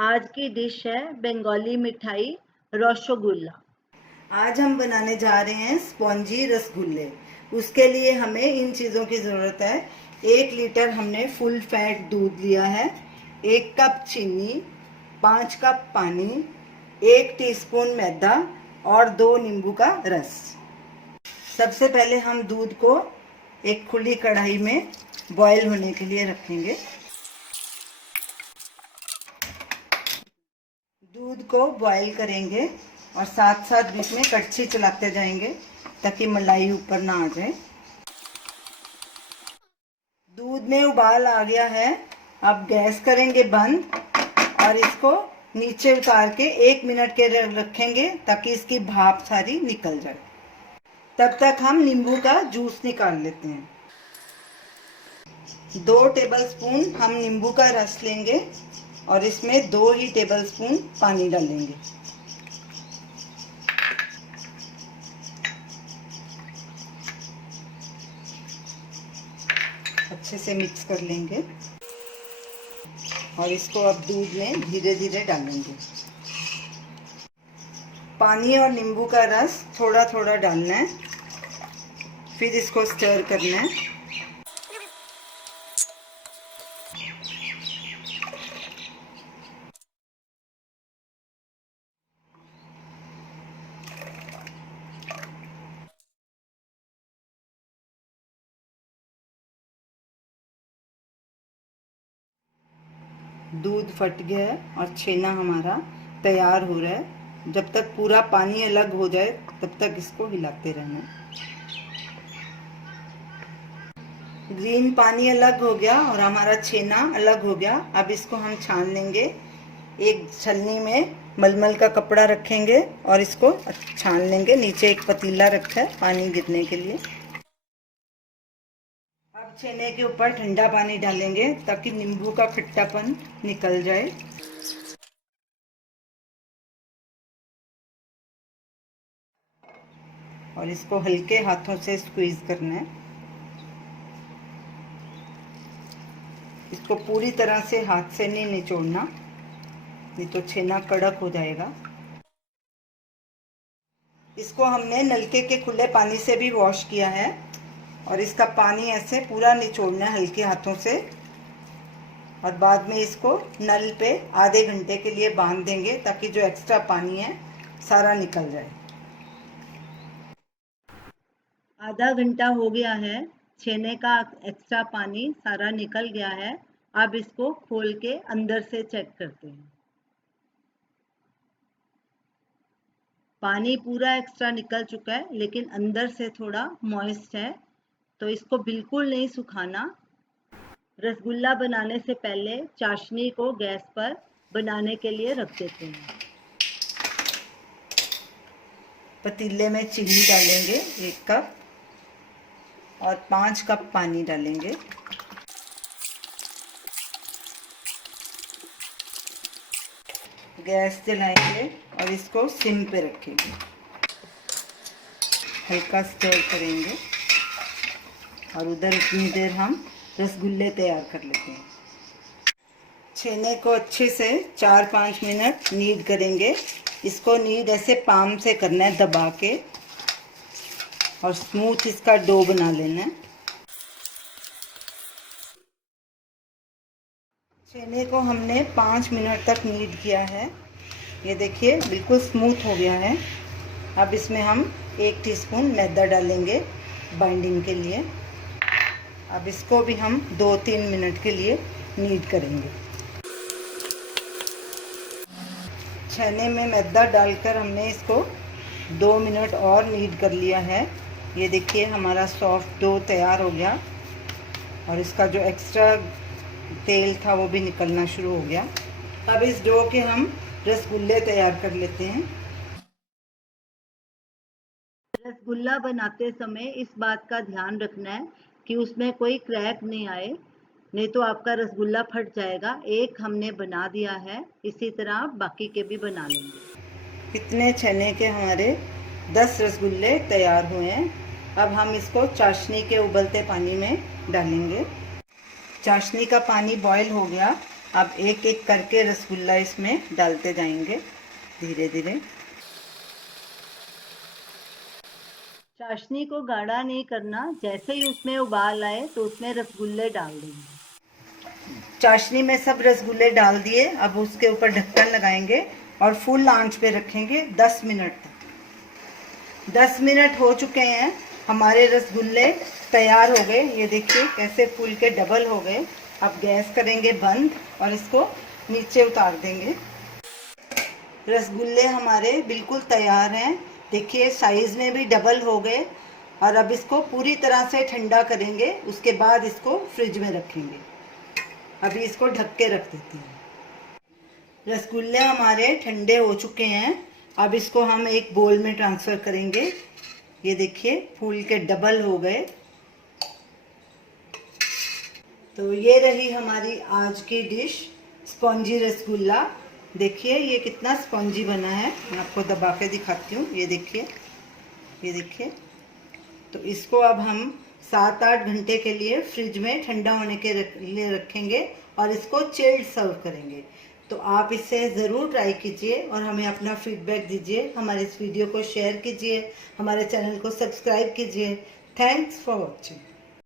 आज की डिश है बंगाली मिठाई रसगुल्ला। आज हम बनाने जा रहे हैं स्पॉन्जी रसगुल्ले। उसके लिए हमें इन चीज़ों की ज़रूरत है। 1 लीटर हमने फुल फैट दूध लिया है, 1 कप चीनी, 5 कप पानी, 1 टीस्पून मैदा और 2 नींबू का रस। सबसे पहले हम दूध को एक खुली कढ़ाई में बॉईल होने के लिए रखेंगे। दूध को बॉईल करेंगे और साथ साथ बीच में कड़छी चलाते जाएंगे ताकि मलाई ऊपर ना आ जाए। दूध में उबाल आ गया है। अब गैस करेंगे बंद और इसको नीचे उतार के 1 मिनट के लिए रखेंगे ताकि इसकी भाप सारी निकल जाए। तब तक हम नींबू का जूस निकाल लेते हैं। 2 टेबलस्पून हम नींबू का रस लेंगे और इसमें 2 ही टेबलस्पून पानी डालेंगे। अच्छे से मिक्स कर लेंगे और इसको अब दूध में धीरे धीरे डालेंगे। पानी और नींबू का रस थोड़ा थोड़ा डालना है, फिर इसको स्टर करना है। दूध फट गया है और छेना हमारा तैयार हो रहा है। जब तक पूरा पानी अलग हो जाए तब तक इसको हिलाते रहना। ग्रीन पानी अलग हो गया और हमारा छेना अलग हो गया। अब इसको हम छान लेंगे। एक छलनी में मलमल का कपड़ा रखेंगे और इसको छान लेंगे। नीचे एक पतीला रखा है पानी गिरने के लिए। अब छेने के ऊपर ठंडा पानी डालेंगे ताकि नींबू का खट्टापन निकल जाए। और इसको हल्के हाथों से स्क्वीज करना है। इसको पूरी तरह से हाथ से नहीं निचोड़ना, नहीं तो छेना कड़क हो जाएगा। इसको हमने नलके के खुले पानी से भी वॉश किया है और इसका पानी ऐसे पूरा निचोड़ना है हल्के हाथों से। और बाद में इसको नल पे आधे घंटे के लिए बांध देंगे ताकि जो एक्स्ट्रा पानी है सारा निकल जाए। आधा घंटा हो गया है, छेने का एक्स्ट्रा पानी सारा निकल गया है। अब इसको खोल के अंदर से चेक करते हैं। पानी पूरा एक्स्ट्रा निकल चुका है लेकिन अंदर से थोड़ा मॉइस्ट है, तो इसको बिल्कुल नहीं सुखाना। रसगुल्ला बनाने से पहले चाशनी को गैस पर बनाने के लिए रख देते हैं। पतीले में चीनी डालेंगे 1 कप और 5 कप पानी डालेंगे। गैस जलाएंगे और इसको सिम पे रखेंगे। हल्का स्टर करेंगे और उधर इतनी देर हम रसगुल्ले तैयार कर लेते हैं। छेने को अच्छे से 4-5 मिनट नीड करेंगे। इसको नीड ऐसे पाम से करना है दबा के और स्मूथ इसका डो बना लेना है। छेने को हमने 5 मिनट तक नीड किया है। ये देखिए बिल्कुल स्मूथ हो गया है। अब इसमें हम 1 टीस्पून मैदा डालेंगे बाइंडिंग के लिए। अब इसको भी हम 2-3 मिनट के लिए नीड करेंगे। छेने में मैदा डालकर हमने इसको 2 मिनट और नीड कर लिया है। ये देखिए हमारा सॉफ्ट डो तैयार हो गया और इसका जो एक्स्ट्रा तेल था वो भी निकलना शुरू हो गया। अब इस डो के हम रसगुल्ले तैयार कर लेते हैं। रसगुल्ला बनाते समय इस बात का ध्यान रखना है कि उसमें कोई क्रैक नहीं आए, नहीं तो आपका रसगुल्ला फट जाएगा। एक हमने बना दिया है, इसी तरह आप बाकी के भी बना लेंगे। इतने छेने के हमारे 10 रसगुल्ले तैयार हुए हैं। अब हम इसको चाशनी के उबलते पानी में डालेंगे। चाशनी का पानी बॉईल हो गया अब एक एक करके रसगुल्ला इसमें डालते जाएंगे धीरे धीरे। चाशनी को गाढ़ा नहीं करना, जैसे ही उसमें उबाल आए तो उसमें रसगुल्ले डाल देंगे। चाशनी में सब रसगुल्ले डाल दिए, अब उसके ऊपर ढक्कन लगाएंगे और फुल आंच पे रखेंगे 10 मिनट तक। 10 मिनट हो चुके हैं, हमारे रसगुल्ले तैयार हो गए। ये देखिए कैसे फूल के डबल हो गए। अब गैस करेंगे बंद और इसको नीचे उतार देंगे। रसगुल्ले हमारे बिल्कुल तैयार हैं। देखिए साइज में भी डबल हो गए। और अब इसको पूरी तरह से ठंडा करेंगे, उसके बाद इसको फ्रिज में रखेंगे। अभी इसको ढक के रख देते हैं। रसगुल्ले हमारे ठंडे हो चुके हैं। अब इसको हम एक बोल में ट्रांसफ़र करेंगे। ये देखिए फूल के डबल हो गए। तो ये रही हमारी आज की डिश, स्पॉन्जी रसगुल्ला। देखिए ये कितना स्पॉन्जी बना है, मैं आपको दबा के दिखाती हूँ। ये देखिए, ये देखिए। तो इसको अब हम 7-8 घंटे के लिए फ्रिज में ठंडा होने के लिए रखेंगे और इसको चिल्ड सर्व करेंगे। तो आप इसे ज़रूर ट्राई कीजिए और हमें अपना फीडबैक दीजिए। हमारे इस वीडियो को शेयर कीजिए, हमारे चैनल को सब्सक्राइब कीजिए। Thanks for watching.